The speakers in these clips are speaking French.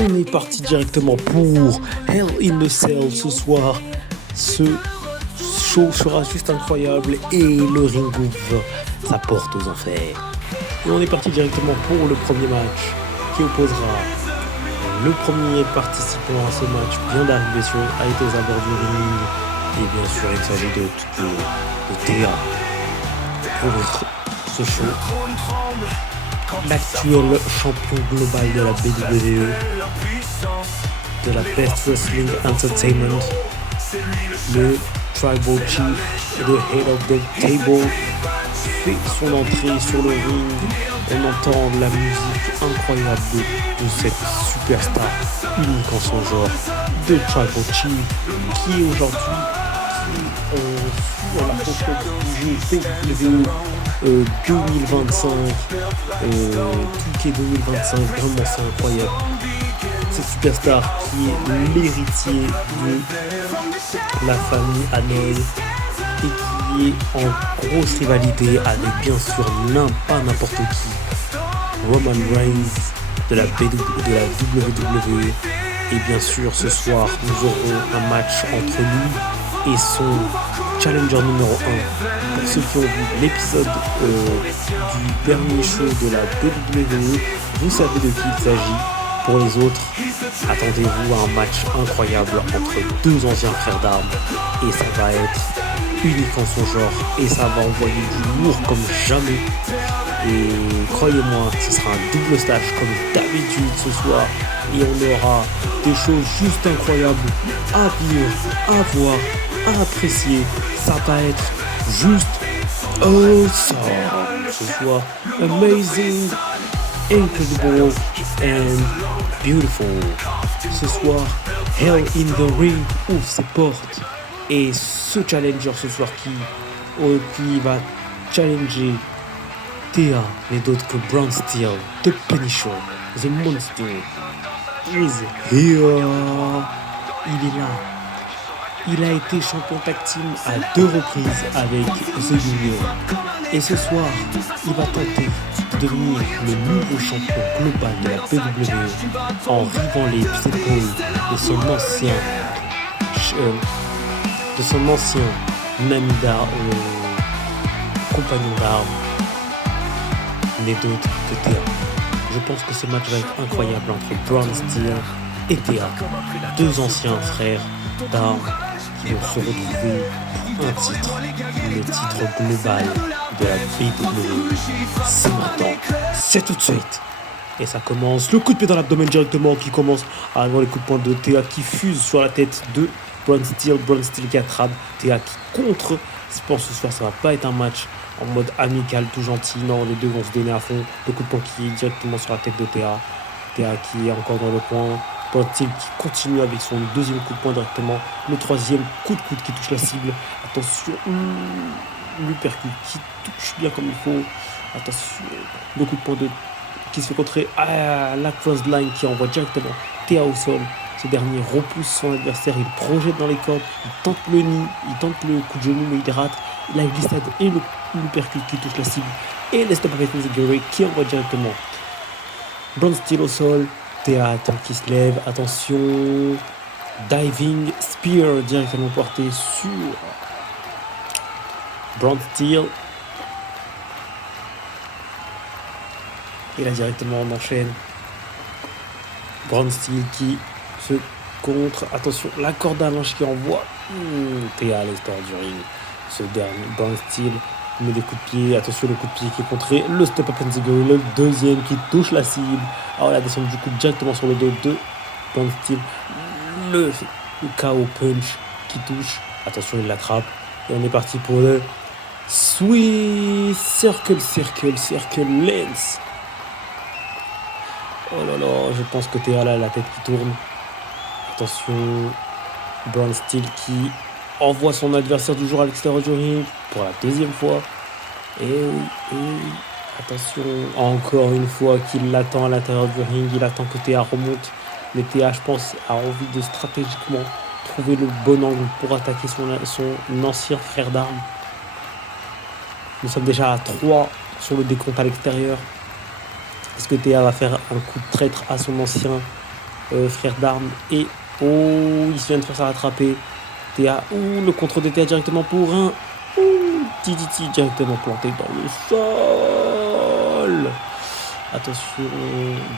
On est parti directement pour Hell in a Cell ce soir. Ce show sera juste incroyable et le ring ouvre sa porte aux enfers. Et on est parti directement pour le premier match qui opposera le premier participant à ce match vient d'arriver a été aux abords du ring. Et bien sûr, il s'agit de Thea pour ce show. L'actuel champion global de la WWE, de la Best Wrestling Entertainment, le Tribal Chief, le Head of the Table, fait son entrée sur le ring. On entend la musique incroyable de cette superstar unique en son genre, de Tribal Chief, qui aujourd'hui sur la photo du jeu PW 2025, Touquet 2025, vraiment c'est incroyable. Cette superstar qui est l'héritier de la famille Hanoï et qui est en grosse rivalité avec bien sûr pas n'importe qui, Roman Reigns de la WWE. Et bien sûr ce soir nous aurons un match entre lui et son challenger numéro 1. Pour ceux qui ont vu l'épisode du dernier show de la WWE, vous savez de qui il s'agit. Pour les autres, attendez-vous à un match incroyable entre deux anciens frères d'armes. Et ça va être unique en son genre. Et ça va envoyer du lourd comme jamais. Et croyez-moi, ce sera un double stage comme d'habitude ce soir. Et on aura des choses juste incroyables à vivre, à voir, à apprécier. Ça va être juste awesome ce soir. Amazing, incredible and beautiful. Ce soir, Hell in the Ring ouvre ses portes. Et ce challenger ce soir qui va challenger Thea n'est d'autre que Braun Steel, The Punisher, The Monster is here. Il est là. Il a été champion tag team à 2 reprises avec The Union. Et ce soir, il va tenter de devenir le nouveau champion global de la WWE en rivant les épaules de son ancien ami compagnon d'armes, n'est d'autre que Thea. Je pense que ce match va être incroyable entre Braun Steel et Thea, deux anciens frères d'armes qui vont se retrouver pour un titre, le titre global de la WWE. C'est maintenant, c'est tout de suite. Et ça commence, le coup de pied dans l'abdomen directement qui commence avant les coups de poing de Thea qui fuse sur la tête de Braun Steel qui attrape, Thea qui contre. Je pense que ce soir ça va pas être un match en mode amical tout gentil, non, les deux vont se donner à fond. Le coup de poing qui est directement sur la tête de Thea qui est encore dans le coin. Braun Steel qui continue avec son deuxième coup de poing directement. Le troisième coup de coude qui touche la cible. Attention, l'uppercut qui touche bien comme il faut. Attention, le coup de poing qui se fait contrer. La clothesline qui envoie directement Thea au sol. Ce dernier repousse son adversaire, il projette dans les cordes, il tente le nid, il tente le coup de genou mais il rate. La glissade et l'uppercut qui touche la cible. Et le stop avec Enziguri qui envoie directement Braun Steel au sol. Thea qui se lève, attention, diving spear directement porté sur Braun Steel. Et là directement on enchaîne. Braun Steel qui se contre, attention, la corde à linge qui envoie Thea à l'extérieur du ring. Ce dernier, Braun Steel met des coups de pied, attention le coup de pied qui est contré, le step up Enziguri, le deuxième qui touche la cible. Alors la descente du coup directement sur le dos de Braun Steel, le KO punch qui touche, attention il l'attrape et on est parti pour le Sweet Circle Lance. Oh là là, je pense que Thea là la tête qui tourne. Attention, Braun Steel qui envoie son adversaire du jour à l'extérieur du ring pour la deuxième fois. Et attention, encore une fois qu'il l'attend à l'intérieur du ring, il attend que Thea remonte. Mais Thea, je pense, a envie de stratégiquement trouver le bon angle pour attaquer son ancien frère d'armes. Nous sommes déjà à 3 sur le décompte à l'extérieur. Est-ce que Thea va faire un coup de traître à son ancien frère d'armes. Et oh, il se vient de faire ça rattraper. Théa, le contre de Théa directement pour un DDT directement planté dans le sol. Attention,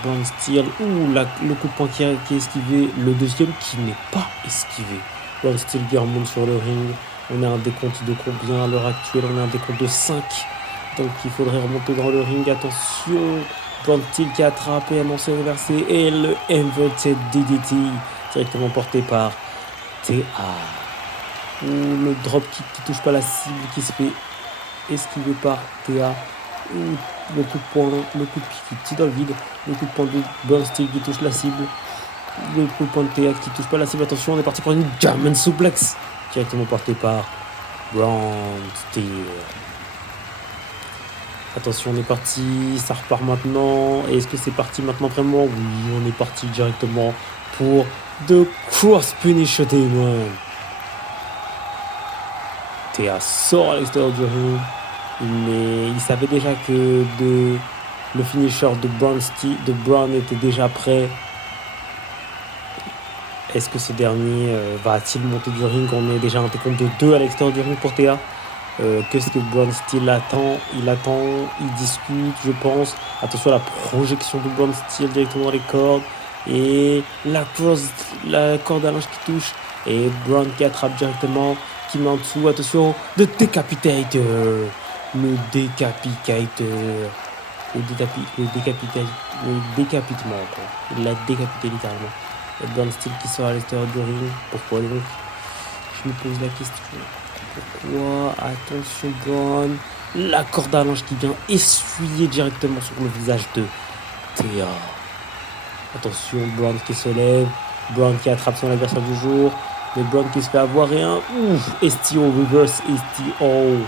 Bronze Steel. Le coup de poing qui est esquivé. Le deuxième qui n'est pas esquivé. Bronze Steel qui remonte sur le ring. On a un décompte de combien à l'heure actuelle? On a un décompte de 5. Donc il faudrait remonter dans le ring. Attention, Bronze Steel qui attrape et annoncé reversé. Et le Inverted DDT directement porté par TA. Le drop kick qui touche pas la cible qui se fait esquiver par TA. Le coup de poing, le coup de pied qui tire dans le vide. Le coup de poing de Bronze Steel qui touche la cible. Le coup de poing de TA qui touche pas la cible. Attention, on est parti pour une German Suplex directement porté par Bronze Steel. Attention, on est parti, ça repart maintenant. Et est-ce que c'est parti maintenant vraiment? Oui, on est parti directement pour The Cross Finish Demon. Théa sort à l'extérieur du ring. Il savait déjà que le finisher de Brown était déjà prêt. Est-ce que ce dernier va-t-il monter du ring? On est déjà un décompte de 2 à l'extérieur du ring pour Théa. Qu'est-ce que Bronze Steel attend? Il discute, je pense. Attention à la projection de Bronze Steel directement dans les cordes. Et la corde à linge qui touche. Et Brown qui attrape directement, qui met en dessous. Attention, le Decapitator. Le décapitement. Il l'a décapité littéralement. Et Bronze Steel qui sort à l'extérieur du ring. Pourquoi donc? Je me pose la question. Pourquoi? Attention, Brown. La corde à linge qui vient essuyer directement sur le visage de Théa. Attention, Brown qui se lève. Brown qui attrape son adversaire du jour. Mais Brown qui se fait avoir et un STO, reverse STO.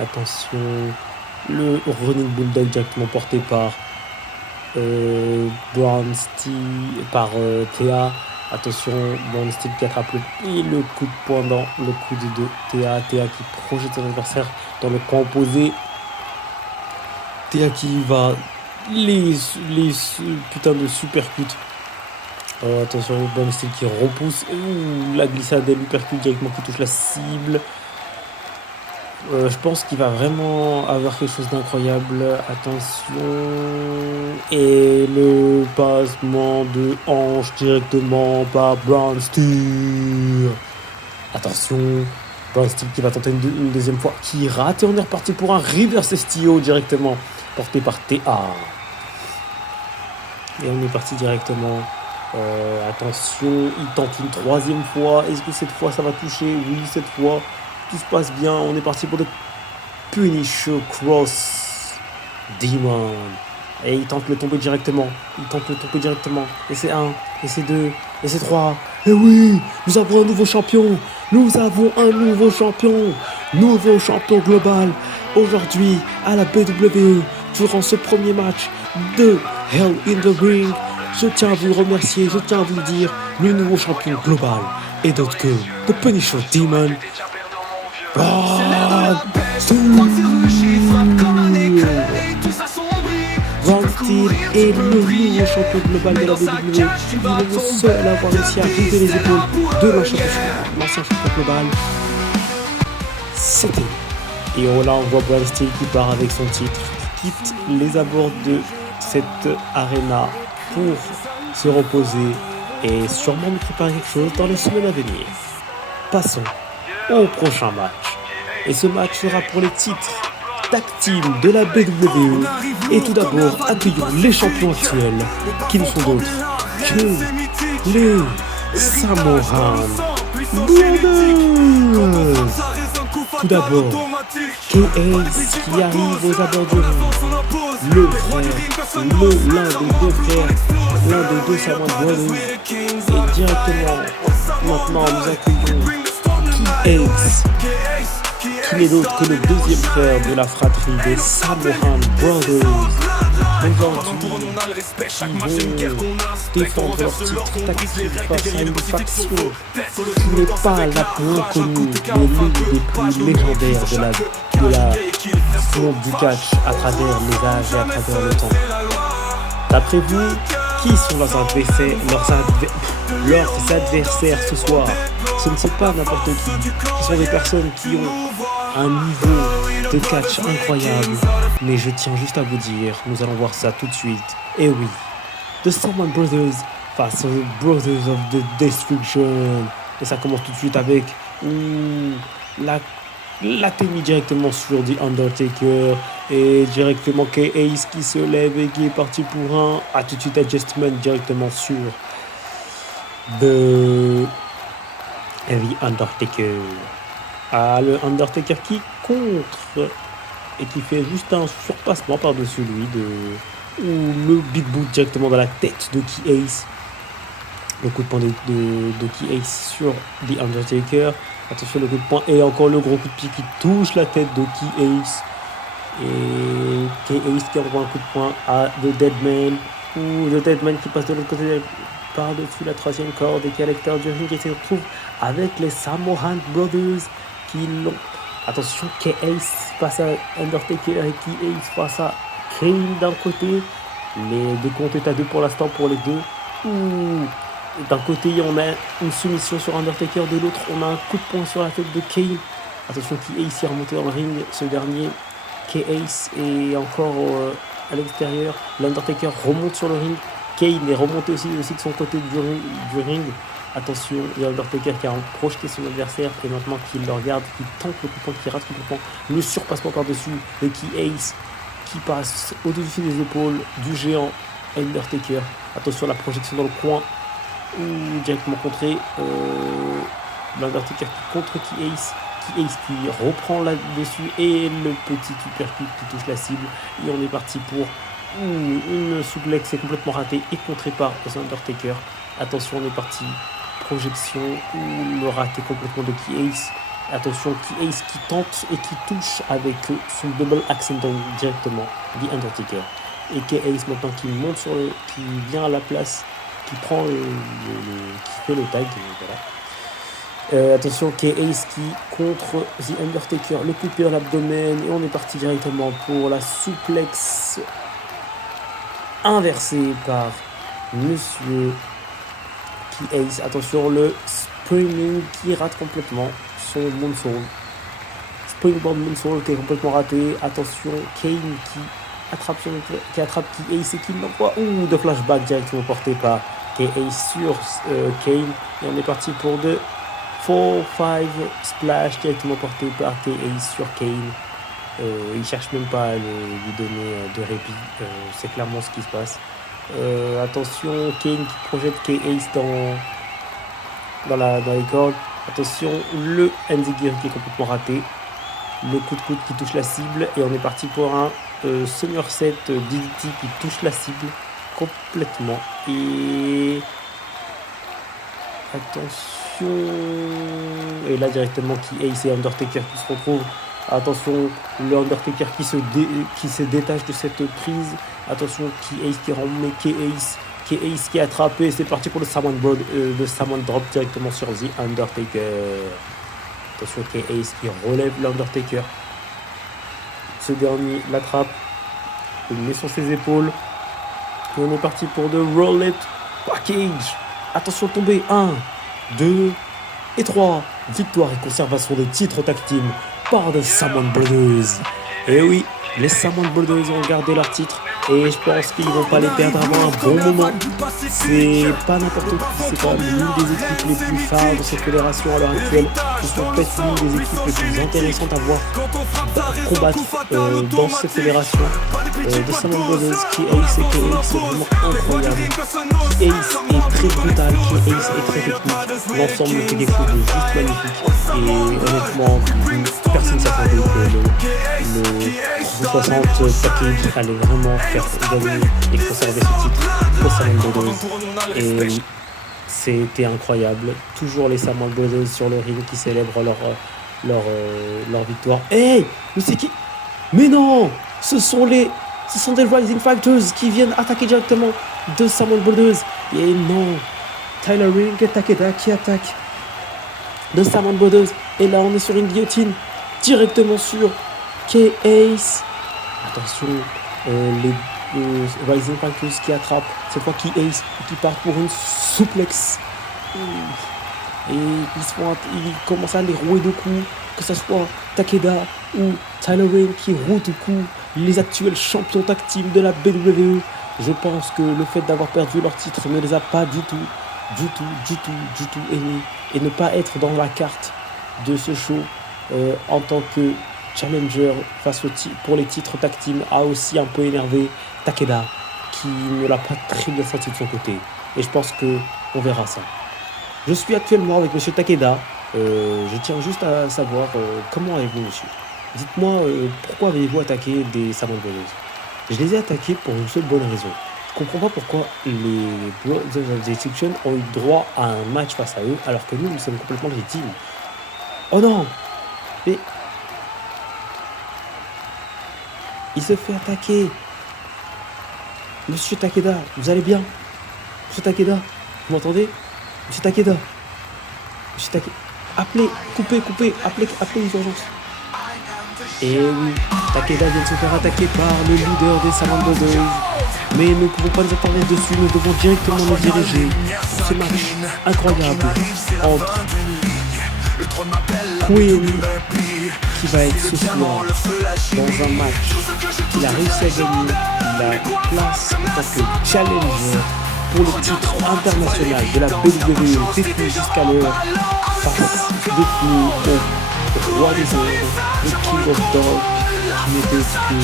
Attention, le running bulldog directement porté par Bronze Steel, par Théa. Attention, Bronze Steel qui attrape le coup de poing dans le coude de Théa. Théa qui projette son adversaire dans le coin opposé. Théa qui va les putains de supercut. Attention, Bronze Steel qui repousse. La glissade et l'uppercut directement qui touche la cible. Je pense qu'il va vraiment avoir quelque chose d'incroyable. Attention. Et le passement de hanche directement par Bronze Steel. Attention. Bronze Steel qui va tenter une deuxième fois. Qui rate et on est reparti pour un reverse STO directement porté par TA. Et on est parti directement. Attention. Il tente une troisième fois. Est-ce que cette fois ça va toucher? Oui, cette fois. Tout se passe bien, on est parti pour The Punisher Cross Demon. Et il tente le tomber directement. Et c'est 1, et c'est 2, et c'est 3. Et oui, nous avons un nouveau champion. Nouveau champion global. Aujourd'hui, à la BW, durant ce premier match de Hell in the Ring. Je tiens à vous remercier, je tiens à vous le dire. Le nouveau champion global est d'autre que The Punisher Demon. Bronze Steel est le nouveau champion global de la WWE. Il est le seul à avoir réussi à briser les épaules de l'ancien champion global. C'était. Et là on voit Bronze Steel qui part avec son titre, qui quitte les abords de cette arena pour se reposer et sûrement nous préparer quelque chose dans les semaines à venir. Passons au prochain match. Et ce match sera pour les titres tag team de la BW. Et tout d'abord, accueillons les champions actuels, qui ne sont d'autres que les Samoan Brothers. Tout d'abord, K-Ace qui arrive aux abords du ring. Le frère, l'un des deux Samoan Brothers. Et directement, maintenant nous accueillons K-Ace, qui n'est d'autre que le deuxième frère de la fratrie des Samoan Brothers. Aujourd'hui, ils vont défendre leur titre tactique face à une faction qui n'est pas la moins connue, mais l'une des plus légendaires du monde du catch à travers les âges et à travers le temps. D'après vous, Qui sont leurs adversaires ce soir? Ce ne sont pas n'importe qui. Ce sont des personnes qui ont un niveau de catch incroyable. Mais je tiens juste à vous dire, nous allons voir ça tout de suite. Et oui, The Samoan Brothers face aux Brothers of the Destruction. Et ça commence tout de suite avec la tenue directement sur The Undertaker. Et directement K-Ace qui se lève et qui est parti pour un attitude adjustment directement sur The Undertaker. Le Undertaker qui contre et qui fait juste un surpassement par-dessus lui ou le Big Boot directement dans la tête de K-Ace. Le coup de poing de K-Ace sur The Undertaker. Attention, le coup de poing et encore le gros coup de pied qui touche la tête de K-Ace. Et K-Ace qui envoie un coup de poing à The Deadman. Ou The Deadman qui passe de l'autre côté par-dessus la troisième corde et qui est à l'extérieur du ring et se retrouve avec les Samoan Brothers qui l'ont. Attention, K-Ace face à Undertaker et K-Ace face à Kane d'un côté. Les décomptes est à 2 pour l'instant pour les deux. D'un côté, on a une soumission sur Undertaker, de l'autre, on a un coup de poing sur la tête de Kane. Attention, K-Ace est remonté dans le ring, ce dernier. K-Ace est encore à l'extérieur. L'Undertaker remonte sur le ring. Kane est remonté aussi de son côté du ring. Attention, l'Undertaker qui a projeté son adversaire et maintenant qu'il le regarde, qui tente le coup de poing, qui rate complètement le surpassement par-dessus. Et K-Ace qui passe au-dessus des épaules du géant Undertaker. Attention à la projection dans le coin. Directement contré. L'Undertaker qui contre K-Ace. K-Ace qui reprend là-dessus et le petit uppercut qui touche la cible. Et on est parti pour une suplex est complètement ratée et contrée par Undertaker. Attention, on est parti. Projection ou le raté complètement de K-Ace. Attention, K-Ace qui tente et qui touche avec son double axe directement The Undertaker. Et K-Ace maintenant qui monte qui vient à la place, qui prend qui fait le tag. Voilà. Attention, K-Ace qui contre The Undertaker, le coup de pied dans l'abdomen et on est parti directement pour la suplex inversée par Monsieur K-Ace. Attention, le springing qui rate complètement son moonsault. Springboard moonsault qui est complètement raté. Attention, Kane qui attrape K-Ace et qui l'envoie. De flashback directement porté par K-Ace sur Kane. Et on est parti pour de 4-5 splash directement porté par K-Ace sur Kane. Il cherche même pas à lui donner de répit. C'est clairement ce qui se passe. Attention, Kane qui projette K-Ace dans les cordes. Attention, le Enzigiri qui est complètement raté. Le coup de coude qui touche la cible. Et on est parti pour un Somerset DDT qui touche la cible complètement. Et attention. Et là directement K-Ace et Undertaker qui se retrouvent. Attention, le Undertaker qui se détache de cette prise. Attention, K-Ace qui remet K-Ace qui est attrapé. C'est parti pour le Samoan Drop directement sur The Undertaker. Attention, K-Ace qui relève l'Undertaker. Ce dernier l'attrape. Il met sur ses épaules. Et on est parti pour The Roll It Package. Attention, tomber. 1, 2 et 3. Victoire et conservation des titres tag team par The Samoan Brothers. Et oui, les Samoan Brothers ont gardé leur titre et je pense qu'ils ne vont pas les perdre avant un bon moment. C'est pas n'importe qui, c'est quand même l'une des équipes les plus phares de cette fédération à l'heure actuelle. Ce sont peut-être l'une des équipes les plus intéressantes à voir combattre dans cette fédération. The Samoan Brothers, K-Ace, c'est vraiment incroyable. K-Ace est très brutal, K-Ace est très technique. L'ensemble fait quelque chose de juste magnifique. Et honnêtement, personne ne s'attendait que le 360 package allait vraiment faire gagner et conserver ce titre aux Samoan Brothers. Et oui, c'était incroyable. Toujours les Samoan Brothers sur le ring qui célèbrent leur victoire. Hey, mais c'est qui? Mais non, ce sont des Rising Fighters qui viennent attaquer directement de Samoan Brothers. Et non, Tyler Ring et Takeda qui attaquent de Samoan Brothers. Et là, on est sur une guillotine directement sur K-Ace. Attention, Rising Fighters qui attrape, cette fois qui ace, qui part pour une souplex. Et ils commencent à les rouer de coups, que ce soit Takeda ou Tyler Rane qui rouent de coups les actuels champions tag team de la WWE. Je pense que le fait d'avoir perdu leur titre ne les a pas du tout aimés. Et ne pas être dans la carte de ce show en tant que challenger pour les titres tag team a aussi un peu énervé Takeda, qui ne l'a pas très bien senti de son côté. Et je pense qu'on verra ça. Je suis actuellement avec monsieur Takeda. Je tiens juste à savoir comment allez-vous, monsieur. Dites-moi pourquoi avez-vous attaqué des Samoan Brothers. Je les ai attaqués pour une seule bonne raison. Je comprends pas pourquoi les Brothers of Destruction ont eu droit à un match face à eux alors que nous sommes complètement légitimes. Oh non! Mais il se fait attaquer. Monsieur Takeda, vous allez bien? Monsieur Takeda, vous m'entendez? Monsieur Takeda. Monsieur Takeda. Appelez, coupez, appelez les urgences. Et oui, Takeda vient de se faire attaquer par le leader des Samoan Brothers. Mais nous ne pouvons pas nous attendre dessus, nous devons directement nous diriger pour ce match incroyable entre Queen, qui va être ce soir dans un match qu'il a réussi à gagner la place en tant que challenger pour le titre international de la WWE détenu jusqu'à l'heure face détenu au roi des ombres, le King of Dark, qui n'était que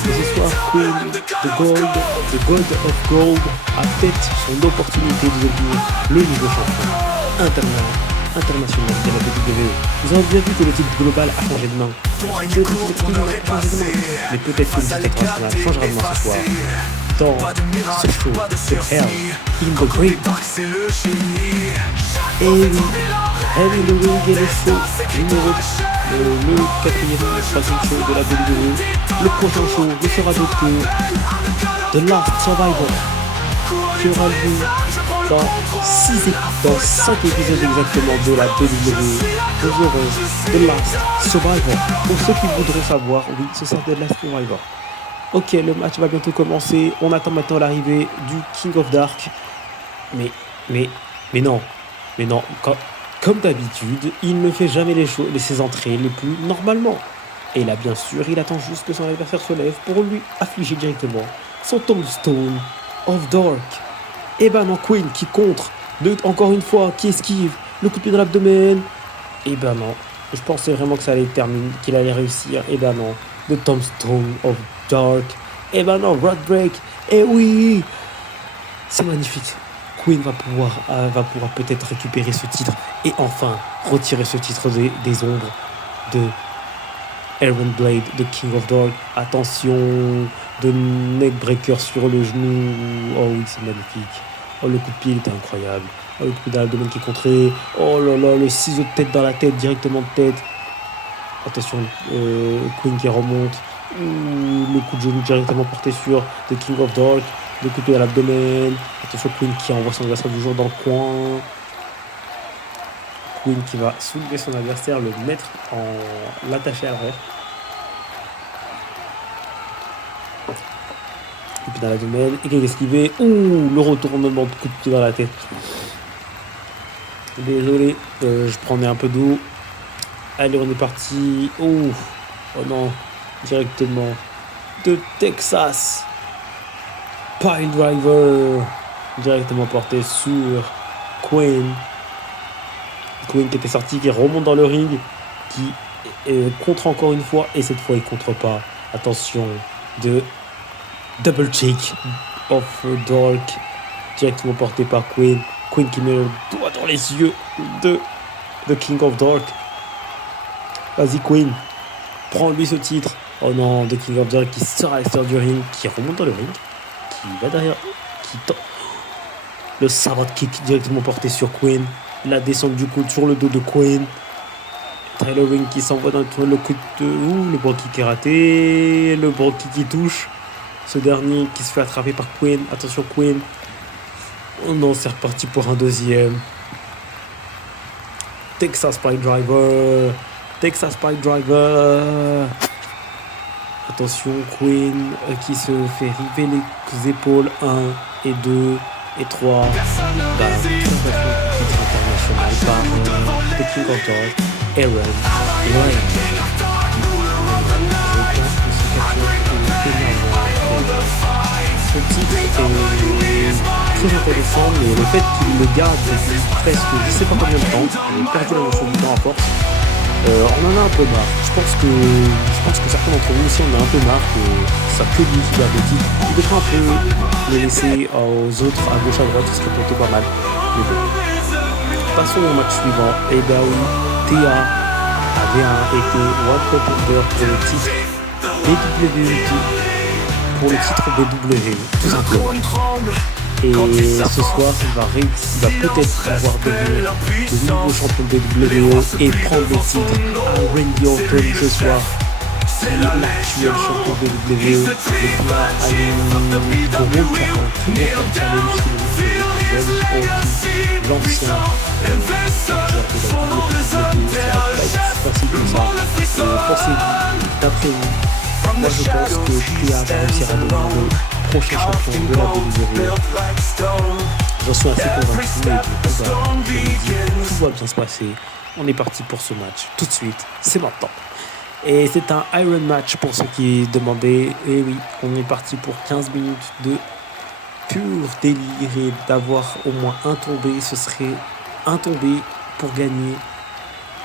et ce soir, Queen, the God of Gold, a peut-être son opportunité de devenir le nouveau champion international de la WWE. Nous avons bien vu que le titre global a changé de main. Mais peut-être que le titre international changera de main ce soir. Dans ce show de Hell in the Great. Et oui, Hell in the Ring est le show numéro le quatrième et troisième show de la WWE. Le prochain show ne sera d'autre que The Last Survivor, qui aura lieu dans 5 épisodes exactement de la WWE. Nous aurons The Last Survivor. Pour ceux qui voudront savoir, oui, ce sera The Last Survivor. Ok, le match va bientôt commencer. On attend maintenant l'arrivée du King of Dark. Mais non. Comme d'habitude, il ne fait jamais ses entrées les plus normalement. Et là, bien sûr, il attend juste que son adversaire se lève pour lui affliger directement son Tombstone of Dark. Et ben non, Queen qui contre, encore une fois, qui esquive, le coup de pied dans l'abdomen. Et ben non, je pensais vraiment que ça allait terminer, qu'il allait réussir. Et ben non, the Tombstone of Dark. Et ben non, Rod Break. Et oui, c'est magnifique. Queen va pouvoir peut-être récupérer ce titre et enfin retirer ce titre des ombres de Aaron Blade, de King of Dark. Attention, de neckbreaker sur le genou. Oh oui, c'est magnifique. Oh, le coup de pied, il était incroyable. Oh, le coup de pied dans l'abdomen qui est contré. Oh là là, le ciseau de tête dans la tête, directement de tête. Attention, Queen qui remonte. Le coup de genou directement porté sur The King of Dark. Le coup de pied à l'abdomen. Attention, Queen qui envoie son adversaire du jour dans le coin. Queen qui va soulever son adversaire, le mettre l'attacher à l'arrière. Coup de pied dans l'abdomen. Et qui est esquivé. Le retournement de coup de pied dans la tête. Désolé, je prenais un peu d'eau. Allez, on est parti. Oh non, directement de Texas. Pile Driver, directement porté sur Queen. Queen qui était sorti, qui remonte dans le ring, qui contre encore une fois, et cette fois il contre pas. Attention, de Double Cheek of Dark, directement porté par Queen. Queen qui met le doigt dans les yeux de The King of Dark. Vas-y Queen, prends-lui ce titre. Oh non, The King of Dark qui sort à l'extérieur du ring, qui remonte dans le ring. Qui va derrière, qui tend le sabre kick directement porté sur Queen, la descente du coude sur le dos de Queen, Tyler Ring qui s'envoie dans le coup de le bras kick est raté, le bras kick qui touche, ce dernier qui se fait attraper par Queen. Attention Queen, oh non, c'est reparti pour un deuxième. Texas Pile Driver. Attention, Queen qui se fait river les épaules. 1 et 2 et 3. Titre international par The King of Dark, Aaron Ryan. Ce titre est très intéressant, mais le fait qu'il le garde depuis presque je sais pas combien de temps, il a perdu la notion du temps à force. On en a un peu marre. Je pense que certains d'entre vous aussi on a un peu marre que ça que lui qui garde le titre. Il devrait un peu le laisser aux autres à gauche à droite, ce serait plutôt pas mal. Mais bon. Passons au match suivant. Et ben oui, Thea avait été World Contender pour le titre BWT, pour le titre BW, tout simplement. Et ce soir, il va peut-être avoir devenir le nouveau champion de WWE et prendre le titre à Randy Orton ce soir, qui est l'actuel champion de WWE. Le gars a une gros challenge sur l'ancien facile comme ça. Pensez-vous, d'après vous, moi je pense que Thea va réussir à devenir le prochain champion de la WWE. J'en suis assez convaincu et tout va bien se passer. On est parti pour ce match tout de suite, c'est maintenant. Et c'est un Iron Match pour ceux qui demandaient. Et oui, on est parti pour 15 minutes de pur délire et d'avoir au moins un tombé. Ce serait un tombé pour gagner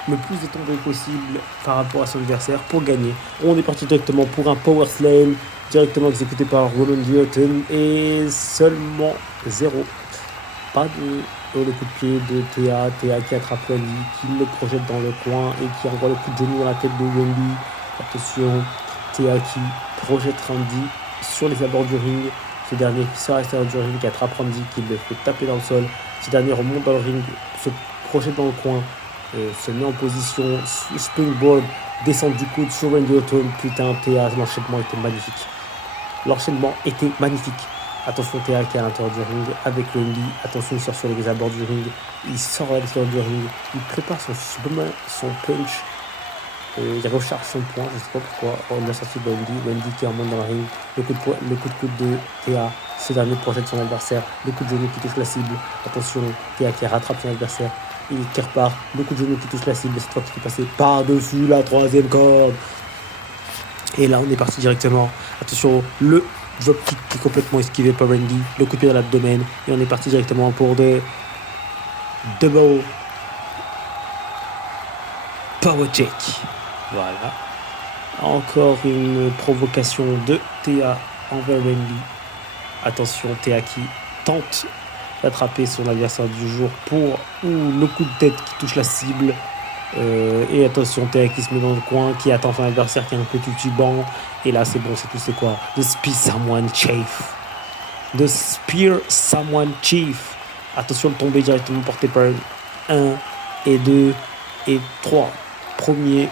le plus de tombées possible par rapport à son adversaire pour gagner. On est parti directement pour un Power Slam directement exécuté par Randy Orton et seulement 0. Pas de le coup de pied de Thea qui attrape Randy, qui le projette dans le coin et qui envoie le coup de genou dans la tête de Randy. Attention, Thea qui projette Randy sur les abords du ring. Ce dernier qui sort à l'extérieur du ring, qui attrape Randy, qui le fait taper dans le sol. Ce dernier remonte dans le ring, se projette dans le coin. Se met en position, springboard, descend du coude sur Randy Orton. Putain, Thea, l'enchaînement était magnifique. Attention, Thea qui est à l'intérieur du ring avec Randy. Attention, il sort sur les abords du ring. Il sort à l'extérieur du ring. Il prépare son punch. Il recharge son point, je sais pas pourquoi. On a sorti de Randy qui remonte dans le ring. Le coup de coude de Thea. Ce dernier projette son adversaire. Le coup de genou qui touche la cible. Attention, Thea qui rattrape son adversaire. Et qui repart, le coup de genou qui touche la cible, cette fois qui est passé par-dessus la troisième corde. Et là on est parti directement. Attention, le dropkick qui est complètement esquivé par Randy, le coup de pied dans l'abdomen, et on est parti directement pour de double power check. Voilà. Encore une provocation de Thea envers Randy. Attention, Thea qui tente d'attraper son adversaire du jour pour le coup de tête qui touche la cible. Et attention, Thea qui se met dans le coin, qui attend son adversaire qui est un peu titubant. Et là, c'est bon, c'est quoi? The Spear Someone Chief. Attention, le tomber directement porté par 1 et 2 et 3. Premier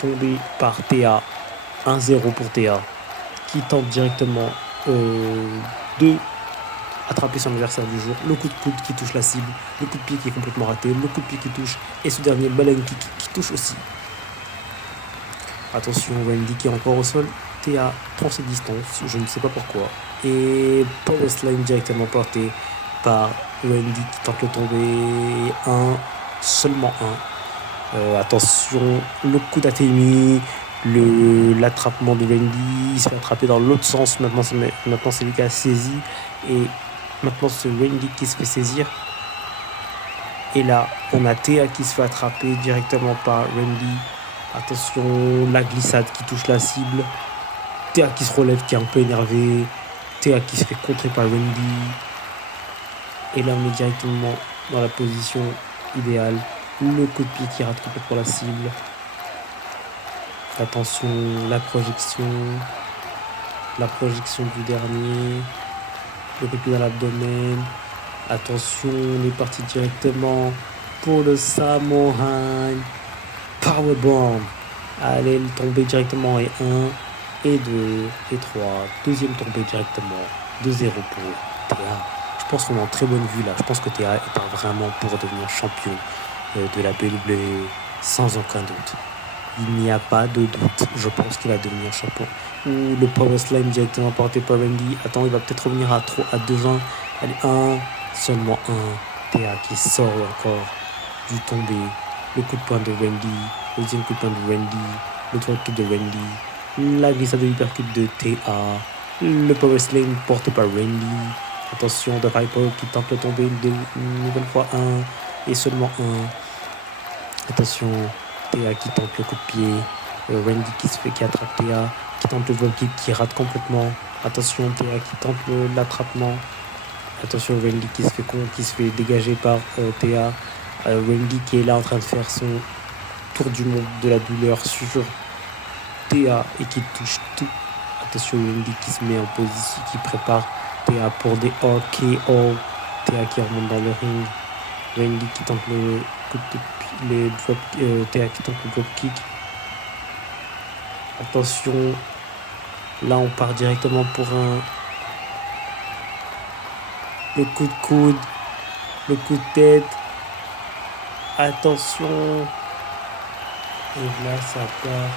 tombé par Thea. 1-0 pour Thea, qui tente directement de attraper son adversaire du jour. Le coup de coude qui touche la cible, le coup de pied qui est complètement raté, le coup de pied qui touche, et ce dernier baleine qui touche aussi. Attention, Randy qui est encore au sol. Thea prend ses distances, je ne sais pas pourquoi. Et Power Slam directement porté par Randy qui tente le tomber. Seulement un. Attention, le coup d'Atemi, l'attrapement de Randy, il se fait attraper dans l'autre sens. Maintenant c'est lui qui a saisi. Et maintenant, c'est Randy qui se fait saisir. Et là, on a Thea qui se fait attraper directement par Randy. Attention, la glissade qui touche la cible. Thea qui se relève, qui est un peu énervé. Thea qui se fait contrer par Randy. Et là, on est directement dans la position idéale. Le coup de pied qui rate complètement la cible. Attention, la projection du dernier. Le coup de pied dans l'abdomen. Attention, on est parti directement pour le Samoan Powerbomb. Allez, le tomber directement et 1 et 2 et 3. Deuxième tombé directement. 2-0 pour Thea. Je pense qu'on est en très bonne vue là. Je pense que Thea est vraiment pour devenir champion de la WWE sans aucun doute. Il n'y a pas de doute. Je pense qu'il va devenir champion. Ou le Power Slam directement porté par Randy. Attends, il va peut-être revenir à 2-1. Allez, 1. Seulement 1. TA qui sort encore du tombé. Le coup de poing de Randy. Le deuxième coup de poing de Randy. Le drop kick de Randy. La glissade de hypercute de TA. Le Power Slam porté par Randy. Attention de Viper qui tente de tomber une nouvelle fois 1. Et seulement 1. Attention. TA qui tente le coup de pied. Randy qui attrape TA. Qui tente le drop kick qui rate complètement. Attention, TA qui tente l'attrapement. Attention, Randy qui se fait dégager par TA. Randy qui est là en train de faire son tour du monde de la douleur sur TA et qui touche tout. Attention, Randy qui se met en position, qui prépare TA pour des RKO. TA qui remonte dans le ring. Randy qui tente le coup de TA qui tente le drop kick. Attention, là on part directement pour le coup de coude, le coup de tête. Attention. Et là ça part.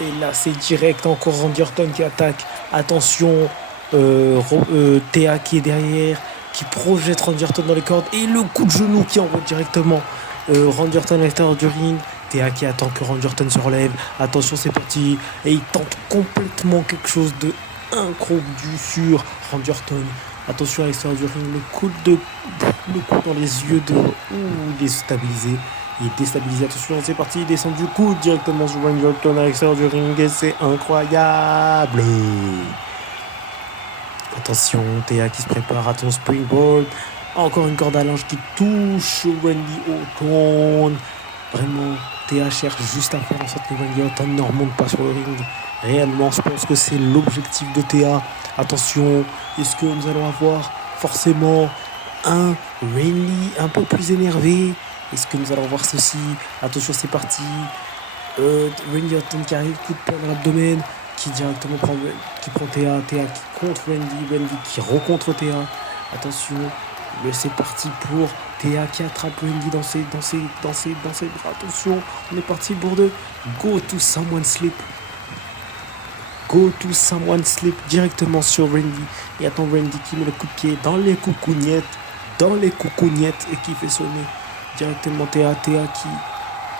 Et là c'est direct, encore Randy Orton qui attaque. Attention, TA qui est derrière, qui projette Randy Orton dans les cordes. Et le coup de genou qui envoie directement Randy Orton à l'extérieur du ring. TA qui attend que Randy Orton se relève. Attention, c'est parti. Et il tente complètement quelque chose de incroyable sur Randy Orton. Attention à l'extérieur du ring. Le coup dans les yeux de... il est stabilisé. Il est déstabilisé. Attention, c'est parti. Il descend du coup directement sur Randy Orton à l'extérieur du ring. Et c'est incroyable. Attention, TA qui se prépare. Attention, springboard. Encore une corde à linge qui touche Randy Orton. Vraiment, TA cherche juste à faire en sorte que Randy Orton ne remonte pas sur le ring. Réellement, je pense que c'est l'objectif de TA. Attention, est-ce que nous allons avoir forcément un Randy un peu plus énervé? Est-ce que nous allons voir ceci? Attention, c'est parti. Randy Orton qui arrive, coup de poing dans l'abdomen, qui directement prend TA, TA qui contre Randy qui rencontre TA. Attention, c'est parti pour TA qui attrape Randy dans ses bras. Attention, on est parti pour de go to someone sleep. Go to someone sleep directement sur Randy. Et attend Randy qui met le coup de pied dans les coucougnettes et qui fait sonner directement TA qui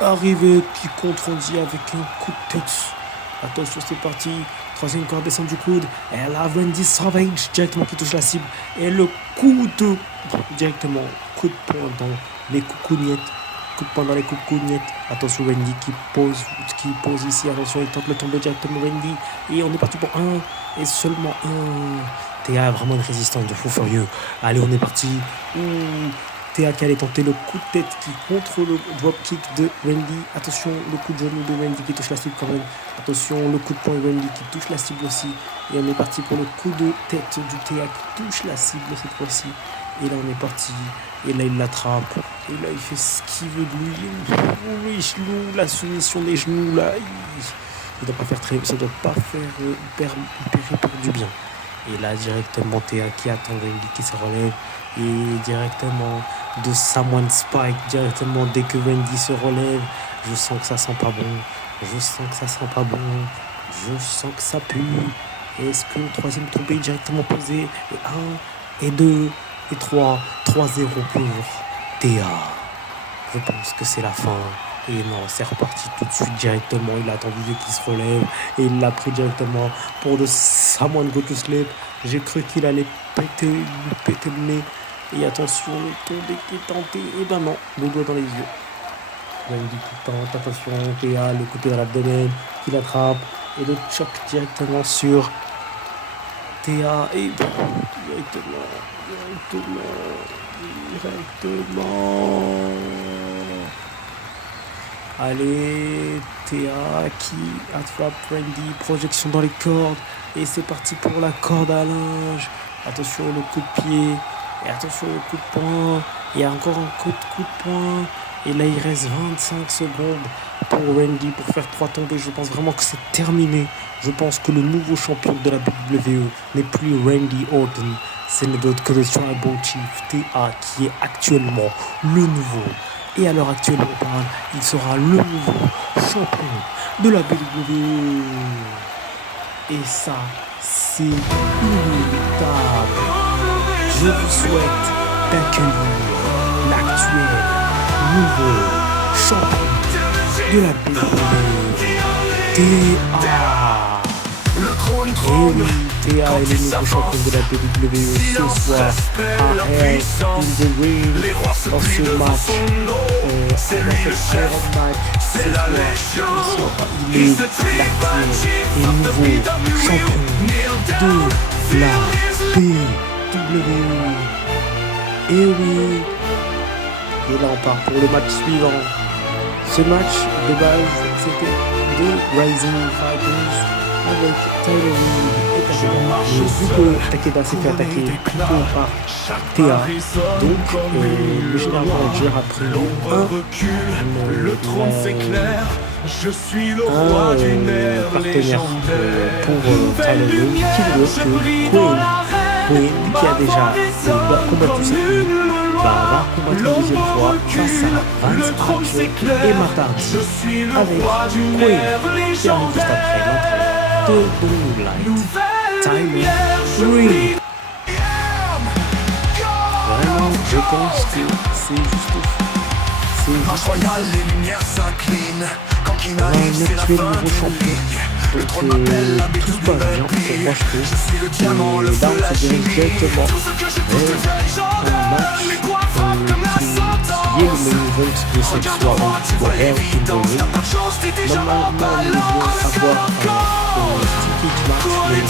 arrive, qui contre Randy avec un coup de tête. Attention, c'est parti. Troisième corde, descend du coude. Et là, Randy Savage directement qui touche la cible. Et le coup de poing dans les coucougnettes. Coup de poing dans les coucougnettes. Attention, Randy qui pose ici. Attention, il tente le tomber directement Randy. Et on est parti pour 1. Et seulement 1. TA a vraiment une résistance de fou furieux. Allez, on est parti. TA qui allait tenter le coup de tête qui contre le dropkick de Randy. Attention, le coup de genou de Randy qui touche la cible quand même. Attention, le coup de poing de Randy qui touche la cible aussi. Et on est parti pour le coup de tête du TA qui touche la cible cette fois-ci. Et là, on est parti. Et là, il l'attrape. Et là, il fait ce qu'il veut de lui. Les genoux, la soumission des genoux, là. Ça doit pas faire hyper du bien. Et là, directement, TA qui attend Randy qui se relève. Et directement de Someone Spike, directement dès que Randy se relève, je sens que ça sent pas bon, je sens que ça pue. Est-ce que le troisième tombé est directement posé? Et 1, et 2, et 3, 3-0 pour TA. Je pense que c'est la fin. Et non, c'est reparti tout de suite directement. Il a attendu qu'il se relève et il l'a pris directement pour de Someone Go to Sleep. J'ai cru qu'il allait péter le nez. Et attention, le tombé qui est tenté. Et ben non, le doigt dans les yeux. Randy qui tente, attention, TA, le côté dans l'abdomen, qui l'attrape. Et le choc directement sur TA. Et directement. Allez, TA qui attrape Randy, projection dans les cordes. Et c'est parti pour la corde à linge. Attention, le coup de pied. Et attention au coup de poing. Il y a encore un coup de poing. Et là, il reste 25 secondes pour Randy pour faire 3 tombées. Je pense vraiment que c'est terminé. Je pense que le nouveau champion de la WWE n'est plus Randy Orton. C'est le autre que le Tribal Chief TA qui est actuellement le nouveau Et à l'heure actuelle, on parle, il sera le nouveau champion de la WWE. Et ça, c'est inéluctable. Je vous souhaite d'accueillir l'actuel nouveau champion de la WWE, TA. Et oui, TA est le nouveau champion de la WWE ce soir à Hell in the Ring dans ce match. Dans cette match ce soir, il est l'actuel et nouveau champion de la WWE. Et oui, et là on part pour le match suivant. Ce match de base c'était The Rising Fighters avec Tyler Wilde et Takeda. Mais vu que Takeda s'est fait attaquer plutôt par TA, donc le général manager a pris un partenaire pour Tyler Wilde qui veut que Queen qui a déjà combattu cette nuit va combattre une deuxième fois face à Vance Archer et Matt Hardy avec Queen qui arrive juste après l'entrée de Moonlight, Tyler Wilde. Vraiment, je pense que c'est juste on a un actuel nouveau champion. Donc tout se passe bien pour moi je trouve. Et là on se dirige directement vers un match qui est le main event de cette soirée pour Hell in the Ring. Normalement nous devions avoir un ticket match, mais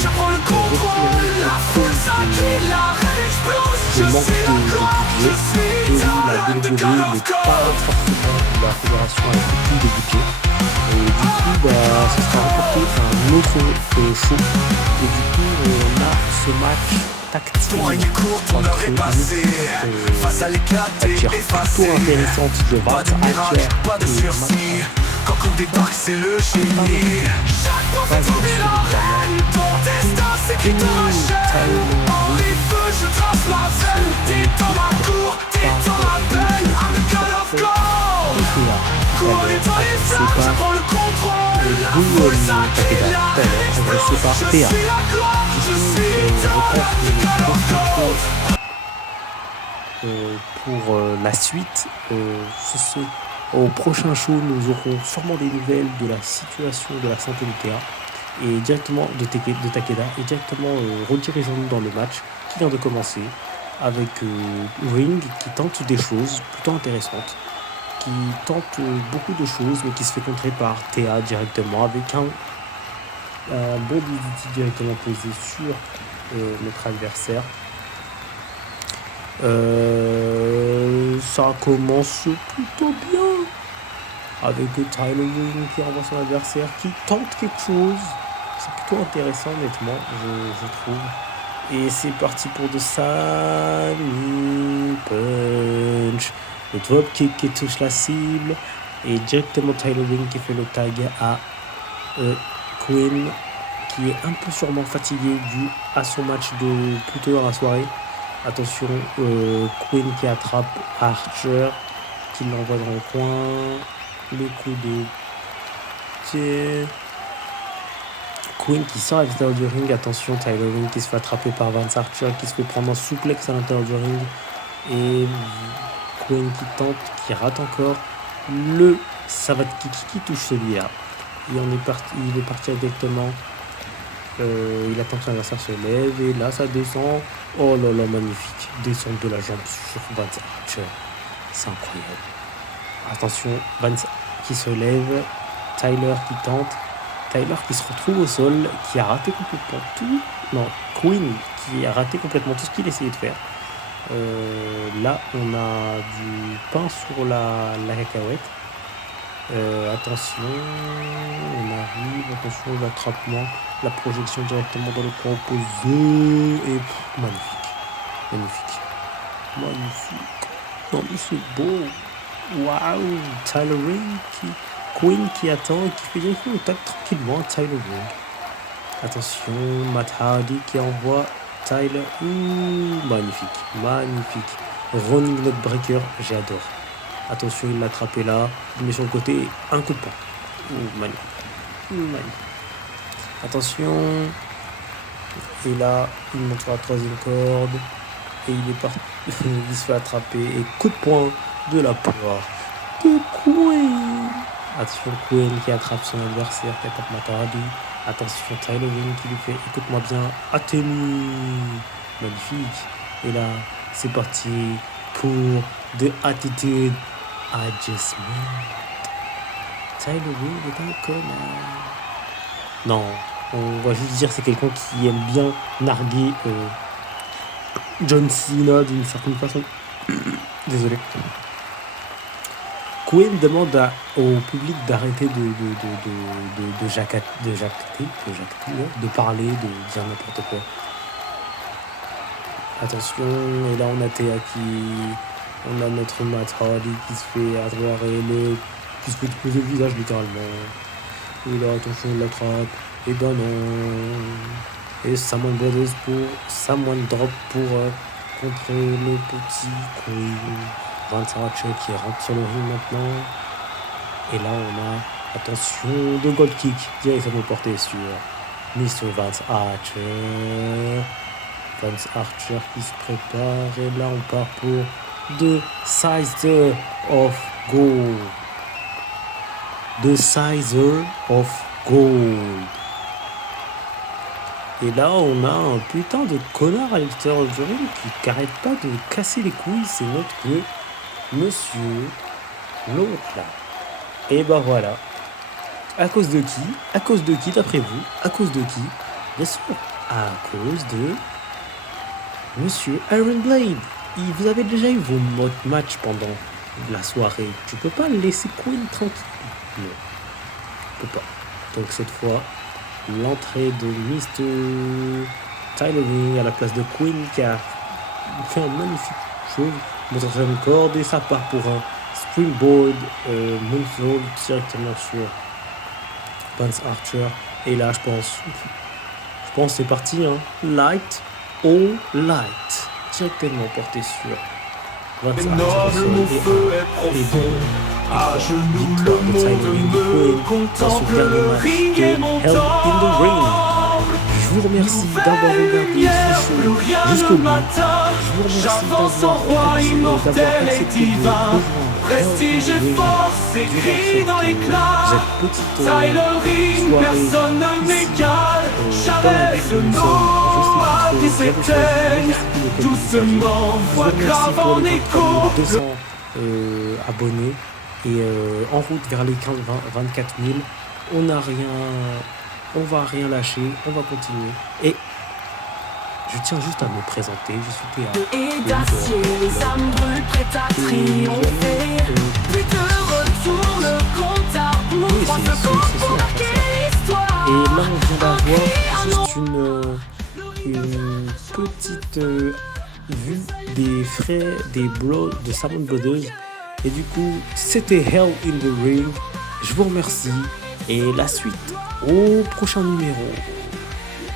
je pense qu'il a été retiré à cause du manque de budget. Et oui, la WWE n'est pas forcément la fédération avec plus de budget. Et du coup, ce sera reporté à un autre show. Et du coup, on a ce match tactique entre une équipe plutôt intéressante de Vance Archer et Matt. Quand on débarque, c'est le génie. Chaque professionnel arrête ton destin, c'est qui te rachète. En les feux, je trace ma veine. T'es dans ma cour, t'es dans ma veine. I'm the god of gold. Cours et dans les flammes, je prends le contrôle. La foule s'accélère, l'explosion, je suis la gloire. Je suis dans le god of gold. Pour la suite, au prochain show, nous aurons sûrement des nouvelles de la situation de la santé de TA et directement de Takeda et directement redirigeons-nous dans le match qui vient de commencer avec Ring qui tente des choses plutôt intéressantes, qui tente beaucoup de choses mais qui se fait contrer par TA directement avec un bon DDT directement posé sur notre adversaire. Ça commence plutôt bien avec Tyler Wilde qui envoie son adversaire qui tente quelque chose. C'est plutôt intéressant honnêtement, je trouve. Et c'est parti pour de Sunny Punch. Le dropkick qui touche la cible. Et directement Tyler Wilde qui fait le tag à Queen qui est un peu sûrement fatigué dû à son match de plus tôt dans la soirée. Attention, Queen qui attrape Archer, qui l'envoie dans le coin. Le coup de pied. Queen qui sort à l'intérieur du ring. Attention, Tyler Wilde qui se fait attraper par Vance Archer, qui se fait prendre en souplex à l'intérieur du ring. Et Queen qui tente, qui rate encore. Le Savat qui touche celui-là. Et il est parti directement. Il attend que son adversaire se lève et là ça descend. Oh là là, magnifique. Descente de la jambe sur Vance Archer. C'est incroyable. Attention, Vance qui se lève. Tyler qui tente. Tyler qui se retrouve au sol, qui a raté complètement tout. Non, Queen qui a raté complètement tout ce qu'il essayait de faire. Là, on a du pain sur la cacahuète. Attention, on arrive, attention, l'attrapement, la projection directement dans le camp opposé, et magnifique. Non mais c'est beau, waouh, Tyler Wilde, Queen qui attend et qui fait bien le tac tranquillement à Tyler Wilde. Attention, Matt Hardy qui envoie Tyler, magnifique, running neck breaker, j'adore. Attention, il l'a attrapé là. Il met sur le côté. Un coup de poing. Magnifique. Magnifique. Attention. Et là, il monte sur la troisième corde. Et il est parti. Il se fait attraper. Et coup de poing de la part de Queen. Attention, Queen qui attrape son adversaire, qui attaque Mataradi. Attention, Tyler Ring qui lui fait écoute-moi bien, Athénie. Magnifique. Et là, c'est parti pour The Attitude Adjustment. Tyler Ring est un connard. Non, on va juste dire c'est quelqu'un qui aime bien narguer John Cena d'une certaine façon. Désolé. Queen demande au public d'arrêter de parler, de dire n'importe quoi. Attention, et là on a on a notre Matt Hardy qui se fait adroirer qui se fait exploser le visage littéralement. Et là attention, il l'attrape, et ben non. Et Samoan Drop pour contrer le petit Queen. Vance Archer qui rentre sur le ring maintenant. Et là on a, attention, de gold kick directement porté sur Mr. Vance Archer. Vance Archer qui se prépare. Et là on part pour The Sizer of Gold. The Sizer of Gold. Et là, on a un putain de connard à l'extérieur du ring qui n'arrête pas de casser les couilles. C'est notre monsieur l'autre là. Et bah voilà. À cause de qui? À cause de qui d'après vous? À cause de qui? Bien sûr, à cause de monsieur Iron Blade. Vous avez déjà eu vos matchs pendant la soirée. Tu peux pas laisser Queen tranquille. Non, tu peux pas. Donc cette fois, l'entrée de Mr. Tyler Ring à la place de Queen qui a fait un magnifique chose. Monte sur une corde et ça part pour un springboard moonsault directement sur Vance Archer. Et là, je pense c'est parti. Hein. Light, all light. Directement porté sur Vance Archer. Et bon. À genoux, le monde me contemple, figuer mon temps. Je vous remercie d'avoir regardé ce show jusqu'au bout. Je vous remercie d'avoir accepté prestige et force écrit dans l'éclat. Tyler Ring, personne ne m'égale. Jamais le nom à tes éteinnes. Doucement, voix grave en écho. 200 abonnés. Et en route vers les 24 000, on va rien lâcher, on va continuer. Et je tiens juste à me présenter, je suis Théa. Et d'acier, les âmes brûlent prêtes à triompher. Puis de retour, le compte à rebours, croise le corps pour marquer l'histoire. Et là, on vient d'avoir juste une petite vue des frères, des bros de Samoan Brothers. Et du coup, c'était Hell in the Ring. Je vous remercie. Et la suite au prochain numéro.